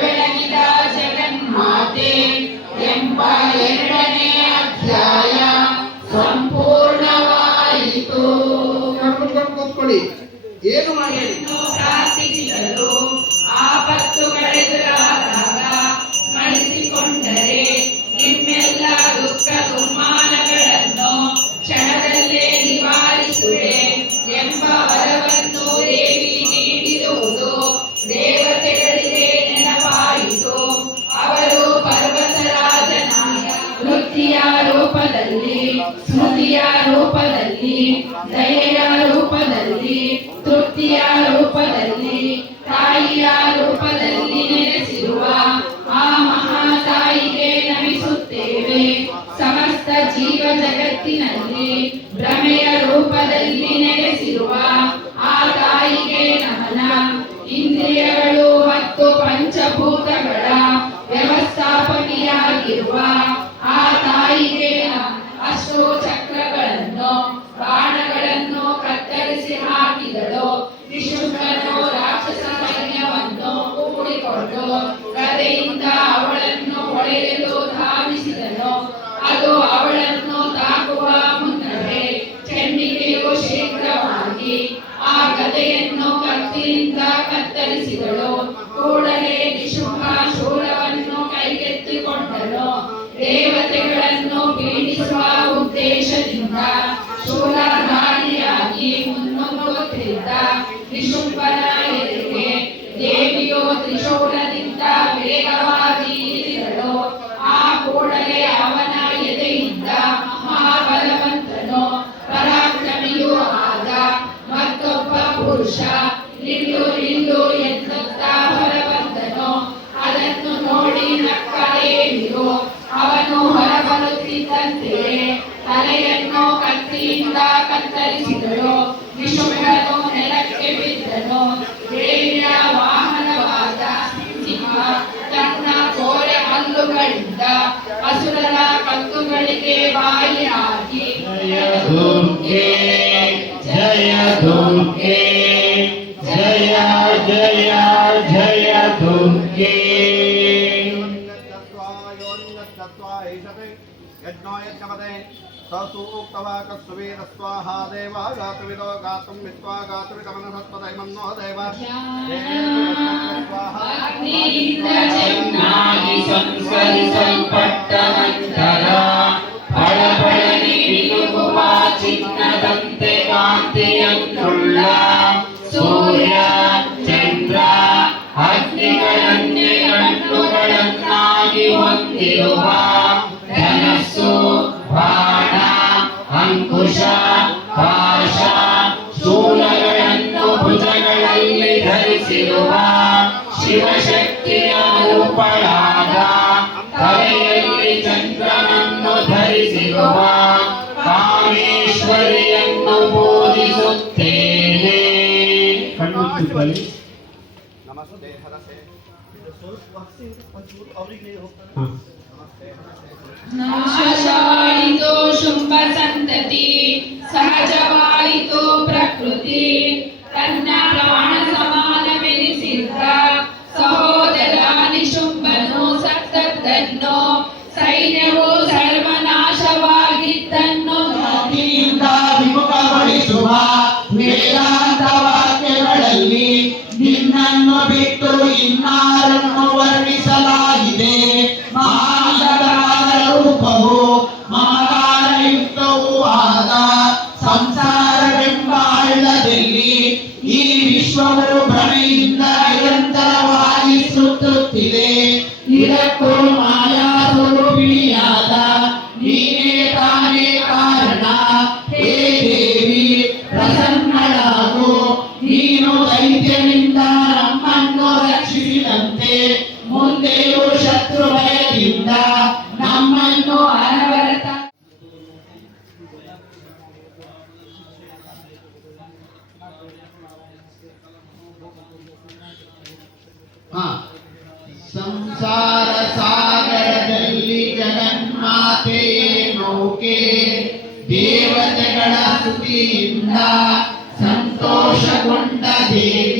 ಬೆಳಗಿದ ಜಗನ್ಮಾತೆ ಎಂಬ ಎರಡನೇ ಅಧ್ಯಾಯ ಸಂಪೂರ್ಣವಾಯಿತು. ಕೂತ್ಕೊಳ್ಳಿ. ಏನು ಮಾಡಿ ಪ್ರಾರ್ಥಿಸಿದರು. ಆಪತ್ತುಗಳೆದುರಾದಾಗ ಸ್ಮರಿಸಿಕೊಂಡರೆ ನಿಮ್ಮೆಲ್ಲ ದುಃಖ ದುಮ್ಮಾನಗಳನ್ನು ಕ್ಷಣದಲ್ಲೇ ನಿವಾರಿಸುವೆ ಎಂಬ ವರವನ್ನು ದೇವಿ ನೀಡಿರುವುದು ದೇವತೆಗಳಿಗೆ ನೆನಪಾಯಿತು. ಅವರು ಪರ್ವತರಾಜನಾಯ ವೃತ್ತಿಯ ರೂಪದಲ್ಲಿ, ಸ್ಮೃತಿಯ ರೂಪದಲ್ಲಿ, ದಯೆಯ ರೂಪದಲ್ಲಿ, ತೃಪ್ತಿಯ ರೂಪದಲ್ಲಿ, ತಾಯಿಯ ರೂಪದಲ್ಲಿ ನೆಲೆಸಿರುವ ಆ ಮಹಾತಾಯಿಗೆ ನಮಿಸುತ್ತೇವೆ. ಸಮಸ್ತ ಜೀವ ಜಗತ್ತಿನಲ್ಲಿ ಭ್ರಮೆಯ ರೂಪದಲ್ಲಿ ನೆಲೆಸಿರುವ ಆ ತಾಯಿಗೆ ನಮನ. ಇಂದ್ರಿಯಗಳು ಮತ್ತು ಪಂಚಭೂತಗಳ ವ್ಯವಸ್ಥಾಪಕಿಯಾಗಿರುವ ಆ ತಾಯಿಗೆ ಅಷ್ಟೋ ಚಕ್ರಗಳನ್ನು ಬಾಣಗಳನ್ನು ಕತ್ತರಿಸಿ ಹಾಕಿದಳು. ವಿಶುದ್ಧನು ರಾಕ್ಷಸ ಸೈನ್ಯವನ್ನು ಕೂಡಿಕೊಂಡು ಗದೆಯಿಂದ ಅವಳನ್ನು ಹೊಡೆಯಲು ಧಾವಿಸಿದನು. ಅದು ಅವಳನ್ನು ತಾಕುವ ಮುನ್ನವೇ ಚೆನ್ನಿಗೆಯು ಶೀಘ್ರವಾಗಿ ಆ ಗದೆಯನ್ನು ಕತ್ತಿಯಿಂದ ಕತ್ತರಿಸಿದಳು. ಕೂಡಲೇ ನಿಶುಂಭ ಶೂಲವನ್ನು ಕೈಗೆತ್ತಿಕೊಂಡನು. ದೇವತೆಗಳನ್ನು ಪೀಡಿಸುವ ಉದ್ದೇಶದಿಂದ ಶೂಲಧಾರಿಯಾಗಿ ಮುನ್ನುಗ್ಗುತ್ತಿದ್ದ ನಿಶುಂಭನ ಎದುರಿಗೆ ದೇವಿಯು ತ್ರಿಶೂಲದಿಂದ ವೇಗವಾಗಿ ಇಳಿದಳು. ಆ ಕೂಡಲೇ ಅವನ ಎದೆಯಿಂದ ಮಹಾಬಲವಂತನು ಪರಾಕ್ರಮಿಯೂ ಆದ ಮತ್ತೊಬ್ಬ ಪುರುಷ ನಿಲ್ಲು ನಿಲ್ಲು ಎನ್ನುತ್ತಾ ಹೊರಬಂದನು. ಅದನ್ನು ನೋಡಿ ನಕ್ಕ ದೇವಿಯು ಅವನು ಹೊರಬರುತ್ತಿದ್ದಂತೆಯೇ ತಲೆಯನ್ನು ಕತ್ತಿಯಿಂದ ಕತ್ತರಿಸಿದಳು. ನಿಶುಂಭನು ನೆಲಕ್ಕೆ ಬಿದ್ದನು. ದೇವಿಯ ವಾಹನವಾದ ಸಿಂಹ ತನ್ನ ಕೋರೆ ಹಲ್ಲುಗಳಿಂದ ಅಸುರರ ಕತ್ತುಗಳಿಗೆ ಬಾಯಿಯಾಗಿ ಜಯ ದುರ್ಗೆ ಜಯ ದುರ್ಗೆ ಜಯ ಜಯ ಜಯ ದುರ್ಗೆ. सूक्तवाक सुवीर स्वाहा देवा गातुविदो गातुं विद्वा गातुविदमनसत्पदैमन्नो देवा ಚೆನ್ನಾಗಿ ಸಂಸ್ಕರಿಸಲ್ಪಟ್ಟ ನಂತರ ಫಳಫಳನೆ ಮಿನುಗುವ ಚಿನ್ನದಂತೆ ಕಾಂತಿಯನ್ನುಳ್ಳ ಸೂರ್ಯ ಚಂದ್ರ ಅಗ್ನಿಗಳನ್ನೇ ಕಣ್ಣುಗಳನ್ನಾಗಿ ಹೊಂದಿರುವ ಧನಸ್ಸು ಬಾಣ ಅಂಕುಶ ಪಾಶ ಶೂಲಗಳನ್ನು ಭುಜಗಳಲ್ಲಿ ಧರಿಸಿರುವ ಶಿವಶಕ್ತಿಯ ರೂಪಳಾದ ತಲೆಯಲ್ಲಿ ಚಂದ್ರನನ್ನು ಧರಿಸಿರುವ ಕಾಮೇಶ್ವರಿಯನ್ನು ಪೂಜಿಸುತ್ತೇನೆ. ನಮಸ್ತೆ ಹರಸೆ ನಾಶವಾಯಿತು ಶುಂಭ ಸಂತತಿ, ಸಹಜವಾಯಿತು ಪ್ರಕೃತಿ. ತನ್ನ ಪ್ರಾಣ ಸಮಾನವೆನಿಸಿದ್ದ ಸಹೋದರ ನಿಶುಂಭನು ಸತ್ತದ್ದನ್ನು, ಸೈನ್ಯವು ಸರ್ವನಾಶವಾಗಿದ್ದನ್ನು ಜಾತಿಯಿಂದ ವಿಮುಖಗೊಳಿಸುವ ವೇದಾಂತ ವಾಕ್ಯಗಳಲ್ಲಿ ನಿನ್ನನ್ನು ಬಿಟ್ಟು ಇನ್ನಾರನ್ನು ವರ್ಣಿಸಲಾಗಿದೆ. ಮಹಾನಗರಾದ ರೂಪವು ಮಮಕಾರಯುಕ್ತವೂ ಆದ ಸಂಸಾರವೆಂಬ ಹಳ್ಳದಲ್ಲಿ ಈ ವಿಶ್ವವು ಭ್ರಮೆಯಿಂದ ನಿರಂತರವಾಗಿ ಸುತ್ತುತ್ತಿದೆ. ಇದಕ್ಕೂ ಮಾಯಾ ಸ್ವರೂಪಿಣಿಯಾದ ನೀನೇ ತಾನೇ ಕಾರಣ. ಹೇ ದೇವಿ ಪ್ರಸನ್ನಳಾಗು. ನೀನು ದೈತ್ಯನಿಂದ ನಮ್ಮನ್ನು ರಕ್ಷಿಸಿದಂತೆ ಮುಂದೆಯೂ ಶತ್ರು ಭಯದಿಂದ ನಮ್ಮನ್ನು ಅನವರತ ಸಂಸಾರ ಸಾಗರದಲ್ಲಿ ಜಗನ್ಮಾತೆಯೇ ನೌಕೆ. ದೇವತೆಗಳ ಸ್ತುತಿಯಿಂದ ಸಂತೋಷಗೊಂಡ ದೇವಿ